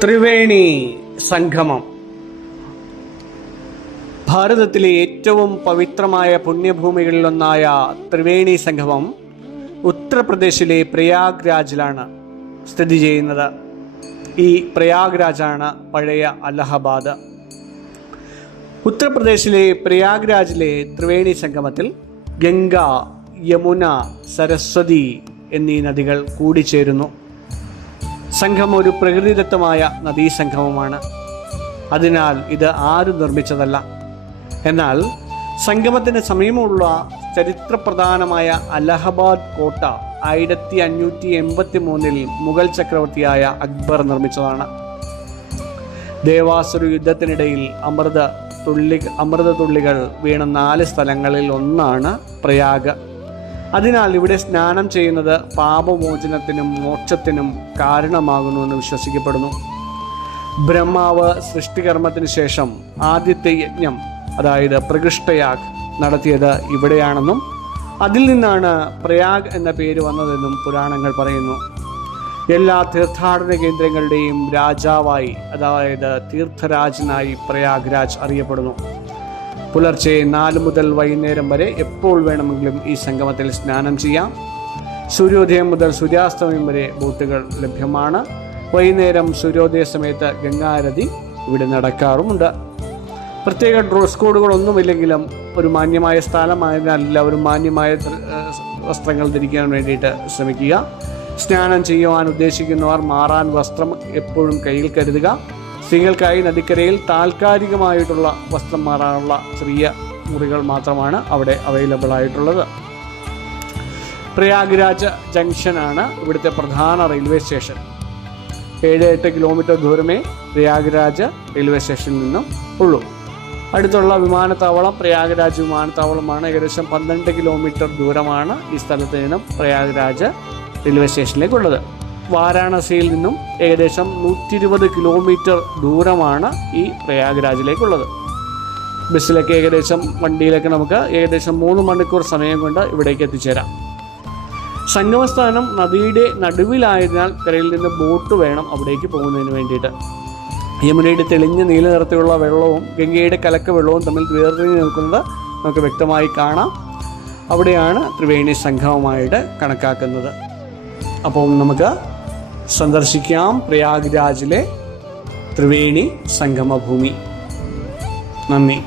ത്രിവേണി സംഗമം ഭാരതത്തിലെ ഏറ്റവും പവിത്രമായ പുണ്യഭൂമികളിലൊന്നായ ത്രിവേണി സംഗമം ഉത്തർപ്രദേശിലെ പ്രയാഗ്രാജിലാണ് സ്ഥിതി ചെയ്യുന്നത്. ഈ പ്രയാഗ്രാജാണ് പഴയ അലഹബാദ്. ഉത്തർപ്രദേശിലെ പ്രയാഗ്രാജിലെ ത്രിവേണി സംഗമത്തിൽ ഗംഗ, യമുന, സരസ്വതി എന്നീ നദികൾ കൂടിച്ചേരുന്നു. സംഗമം ഒരു പ്രകൃതിദത്തമായ നദീസംഗമമാണ്. അതിനാൽ ഇത് ആരും നിർമ്മിച്ചതല്ല. എന്നാൽ സംഗമത്തിന് സമീപമുള്ള ചരിത്രപ്രധാനമായ അലഹബാദ് കോട്ട 1583 മുഗൾ ചക്രവർത്തിയായ അക്ബർ നിർമ്മിച്ചതാണ്. ദേവാസുര യുദ്ധത്തിനിടയിൽ അമൃത തുള്ളികൾ വീണ 4 സ്ഥലങ്ങളിൽ ഒന്നാണ് പ്രയാഗ്. അതിനാൽ ഇവിടെ സ്നാനം ചെയ്യുന്നത് പാപമോചനത്തിനും മോക്ഷത്തിനും കാരണമാകുന്നുവെന്ന് വിശ്വസിക്കപ്പെടുന്നു. ബ്രഹ്മാവ് സൃഷ്ടികർമ്മത്തിന് ശേഷം ആദ്യത്തെ യജ്ഞം, അതായത് പ്രകൃഷ്ടയാഗ് നടത്തിയത് ഇവിടെയാണെന്നും അതിൽ നിന്നാണ് പ്രയാഗ് എന്ന പേര് വന്നതെന്നും പുരാണങ്ങൾ പറയുന്നു. എല്ലാ തീർത്ഥാടന കേന്ദ്രങ്ങളുടെയും രാജാവായി, അതായത് തീർത്ഥരാജനായി പ്രയാഗ്രാജ് അറിയപ്പെടുന്നു. പുലർച്ചെ 4 മുതൽ വൈകുന്നേരം വരെ എപ്പോൾ വേണമെങ്കിലും ഈ സംഗമത്തിൽ സ്നാനം ചെയ്യാം. സൂര്യോദയം മുതൽ സൂര്യാസ്തമയം വരെ ബോട്ടുകൾ ലഭ്യമാണ്. വൈകുന്നേരം സൂര്യോദയ സമയത്ത് ഗംഗാരതി ഇവിടെ നടക്കാറുമുണ്ട്. പ്രത്യേക ഡ്രസ് കോഡുകളൊന്നുമില്ലെങ്കിലും ഒരു മാന്യമായ സ്ഥലമായതിനാൽ എല്ലാവരും മാന്യമായ വസ്ത്രങ്ങൾ ധരിക്കാൻ വേണ്ടിയിട്ട് ശ്രമിക്കുക. സ്നാനം ചെയ്യുവാൻ ഉദ്ദേശിക്കുന്നവർ മാറാൻ വസ്ത്രം എപ്പോഴും കയ്യിൽ കരുതുക. സ്ത്രീകൾക്കായി നദിക്കരയിൽ താൽക്കാലികമായിട്ടുള്ള വസ്ത്രം മാറാനുള്ള ചെറിയ മുറികൾ മാത്രമാണ് അവിടെ അവൈലബിൾ ആയിട്ടുള്ളത്. പ്രയാഗ്രാജ് ജംഗ്ഷനാണ് ഇവിടുത്തെ പ്രധാന റെയിൽവേ സ്റ്റേഷൻ. 7-8 കിലോമീറ്റർ ദൂരമേ പ്രയാഗ്രാജ് റെയിൽവേ സ്റ്റേഷനിൽ നിന്നും ഉള്ളൂ. അടുത്തുള്ള വിമാനത്താവളം പ്രയാഗ്രാജ് വിമാനത്താവളമാണ്. ഏകദേശം 12 കിലോമീറ്റർ ദൂരമാണ് ഈ സ്ഥലത്ത് നിന്നും പ്രയാഗ്രാജ് റെയിൽവേ സ്റ്റേഷനിലേക്കുള്ളത്. വാരാണസിയിൽ നിന്നും ഏകദേശം 120 കിലോമീറ്റർ ദൂരമാണ് ഈ പ്രയാഗ്രാജിലേക്കുള്ളത്. ബസ്സിലൊക്കെ വണ്ടിയിലൊക്കെ നമുക്ക് ഏകദേശം 3 മണിക്കൂർ സമയം കൊണ്ട് ഇവിടേക്ക് എത്തിച്ചേരാം. സംഗമസ്ഥാനം നദിയുടെ നടുവിലായതിനാൽ കരയിൽ നിന്ന് ബോട്ട് വേണം അവിടേക്ക് പോകുന്നതിന് വേണ്ടിയിട്ട്. യമുനയുടെ തെളിഞ്ഞ നീല നിറത്തിലുള്ള വെള്ളവും ഗംഗയുടെ കലക്ക വെള്ളവും തമ്മിൽ വേർതിരിഞ്ഞ് നിൽക്കുന്നത് നമുക്ക് വ്യക്തമായി കാണാം. അവിടെയാണ് ത്രിവേണി സംഗമമായിട്ട് കണക്കാക്കുന്നത്. അപ്പോൾ നമുക്ക് സന്ദർശിക്കാം പ്രയാഗ്രാജിലെ ത്രിവേണി സംഗമഭൂമി. നന്ദി.